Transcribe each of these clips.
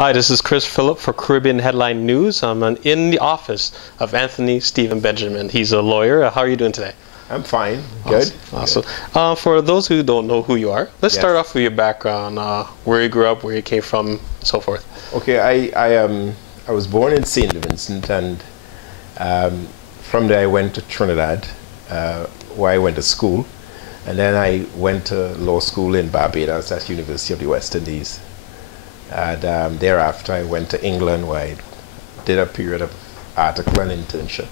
Hi, this is Chris Phillip for Caribbean Headline News. I'm in the office of Anthony Stephen Benjamin. He's a lawyer. How are you doing today? I'm fine. Good. Awesome. For those who don't know who you are, let's start off with your background, where you grew up, where you came from, and so forth. Okay, I was born in St. Vincent, and from there I went to Trinidad, where I went to school, and then I went to law school in Barbados at University of the West Indies. And thereafter I went to England, where I did a period of article and internship,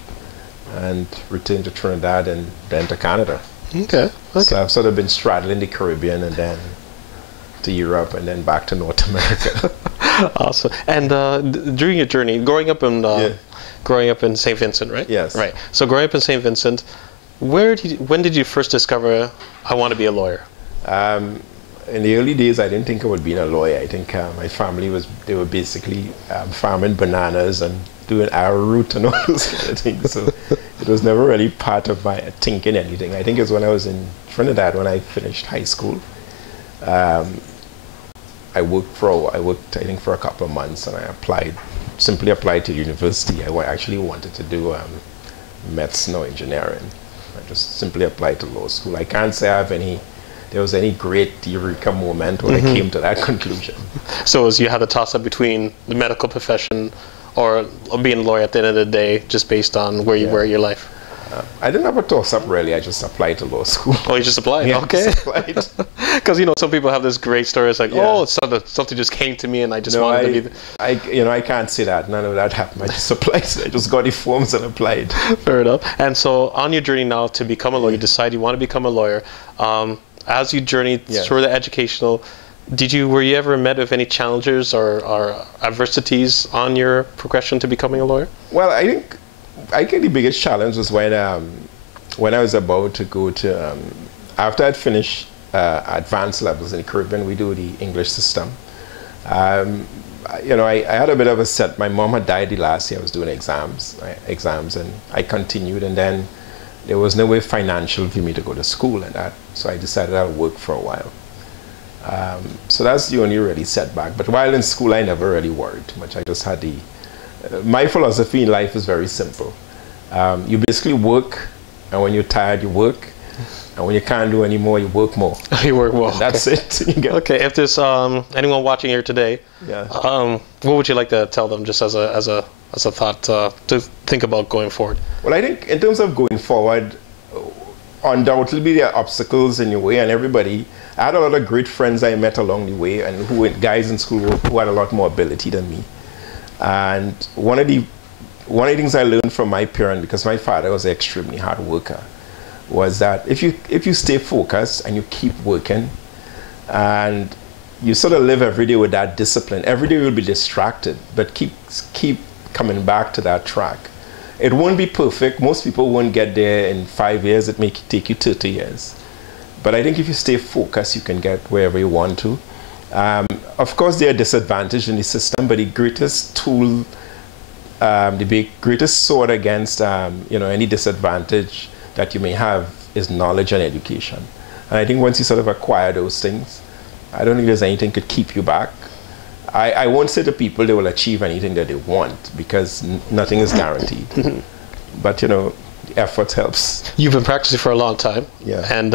and returned to Trinidad and then to Canada. Okay. So I've sort of been straddling the Caribbean and then to Europe and then back to North America. Awesome. And during your journey, growing up in St. Vincent, right? Yes. Right. So growing up in St. Vincent, when did you first discover I want to be a lawyer? In the early days, I didn't think I would be a lawyer. I think my family they were basically farming bananas and doing arrowroot and all those kind of things. So it was never really part of my thinking anything. I think it was when I was in Trinidad, when I finished high school. I worked I think for a couple of months, and I simply applied to university. I actually wanted to do medicine or engineering. I just simply applied to law school. I can't say there was any great eureka moment when I came to that conclusion. So you had a toss-up between the medical profession or being a lawyer at the end of the day, just based on where you were in your life? I didn't have a toss-up, really. I just applied to law school. Oh, you just applied? Yeah, okay. Because, some people have this great story. It's like, something just came to me and I just wanted to be... I can't say that. None of that happened. I just applied. I just got the forms and applied. Fair enough. And so on your journey now to become a lawyer, you decide you want to become a lawyer. As you journeyed through the educational, were you ever met with any challenges or adversities on your progression to becoming a lawyer? Well, I think the biggest challenge was when I was about to go to, after I'd finished advanced levels in the Caribbean, we do the English system. I had a bit of a set. My mom had died the last year I was doing exams, and I continued, and then there was no way financial for me to go to school and that, so I decided I'll work for a while. So that's the only really setback. But while in school, I never really worried too much. I just had my philosophy in life is very simple. You basically work, and when you're tired, you work, and when you can't do any more, you work more. You work more. That's it. Okay. If there's anyone watching here today, what would you like to tell them, just as a thought to think about going forward? Well, I think in terms of going forward, undoubtedly there are obstacles in your way, and I had a lot of great friends I met along the way, and guys in school who had a lot more ability than me. And one of the things I learned from my parent, because my father was an extremely hard worker, was that if you stay focused and you keep working, and you sort of live every day with that discipline, every day you'll be distracted, but keep coming back to that track. It won't be perfect. Most people won't get there in 5 years. It may take you 30 years. But I think if you stay focused, you can get wherever you want to. Of course, there are disadvantages in the system, but the greatest tool, the greatest sword against any disadvantage that you may have is knowledge and education. And I think once you sort of acquire those things, I don't think there's anything could keep you back. I won't say to people they will achieve anything that they want, because nothing is guaranteed. But the effort helps. You've been practicing for a long time, and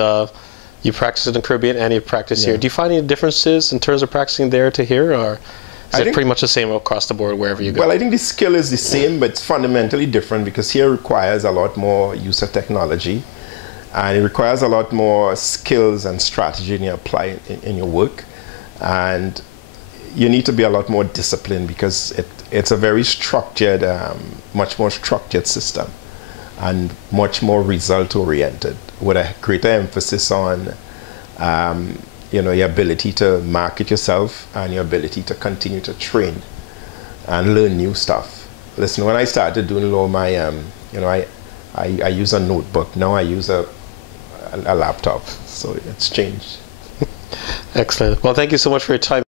you practice in the Caribbean and you practice here. Do you find any differences in terms of practicing there to here, or is it pretty much the same across the board wherever you go? Well, I think the skill is the same, but it's fundamentally different, because here requires a lot more use of technology, and it requires a lot more skills and strategy you apply in your work. And you need to be a lot more disciplined, because it's a very structured, much more structured system, and much more result oriented, with a greater emphasis on your ability to market yourself and your ability to continue to train and learn new stuff. Listen, when I started doing law, I use a notebook. Now I use a laptop, so it's changed. Excellent. Well, thank you so much for your time.